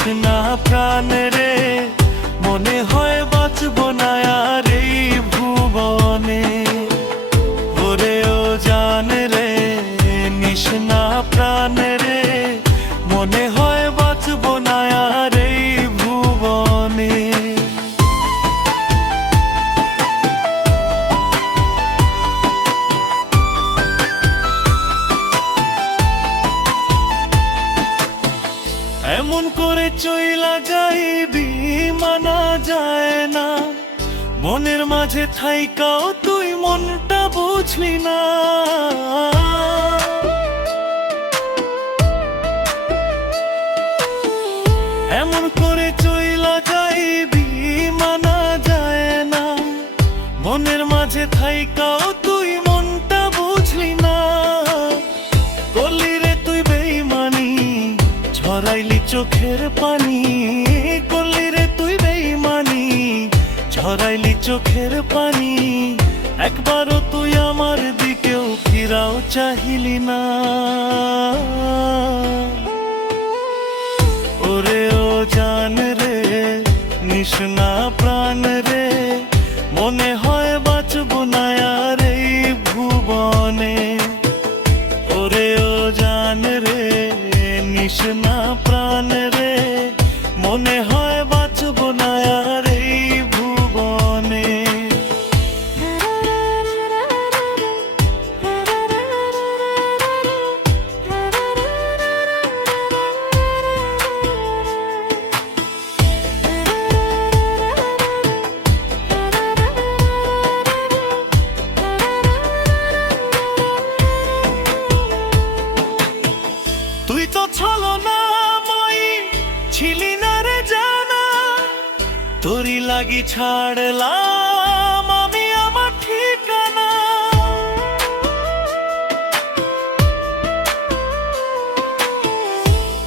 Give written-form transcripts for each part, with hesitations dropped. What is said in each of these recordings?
নিষ্ণা প্রাণ রে, মনে হয় বাঁচব না আর এই ভুবনে। ওরে ও জান রে, নিষ্ণা প্রাণ রে, মনে হয় বাঁচব না আর এই ভুবনে। এমন করে চইলা যাইবি মানা যায় না, মনের মাঝে থাইকাও তুই মনটা বুঝলি না। এমন করে চইলা যাইবি মানা যায় না, মনের মাঝে থাইকাও তুই মনটা বুঝলি না। করলি রে তুই বেইমানি, ঝরাইলি চোখের পানি। করলি রে তুই বেইমানি, ঝরাইলি চোখের পানি। একবারও তুই আমার দিকেও ফিরাও চাহিলি না। ওরে ও জান রে, নিষ্ণা প্রাণ রে, মনে হয় বাঁচব না আর এই ভুবনে। ওরে ও জান রে, নিষ্ণা প্রাণ রে, মনে হয় বাঁচব না আর এই ভুবনে। তুই তো ছলনাময়ী ছিলি না রে জানা, তোরই লাগি ছাড়লাম আমি আমার ঠিকানা।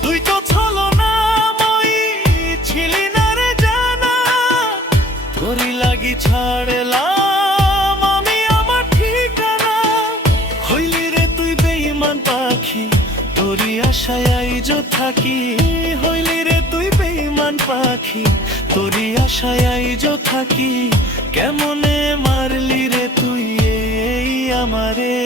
তুই তো ছলনাময়ী ছিলি না রে জানা, তোরই লাগি ছাড়লাম আমি আমার ঠিকানা। হইলি রে তুই বেঈমান পাখি, তোরই আশায় আইজ থাকি। হইলি রে তুই বেঈমান পাখি, তোরই আশায় আইজ থাকি। কেমনে মারলি রে তুই এই আমারে।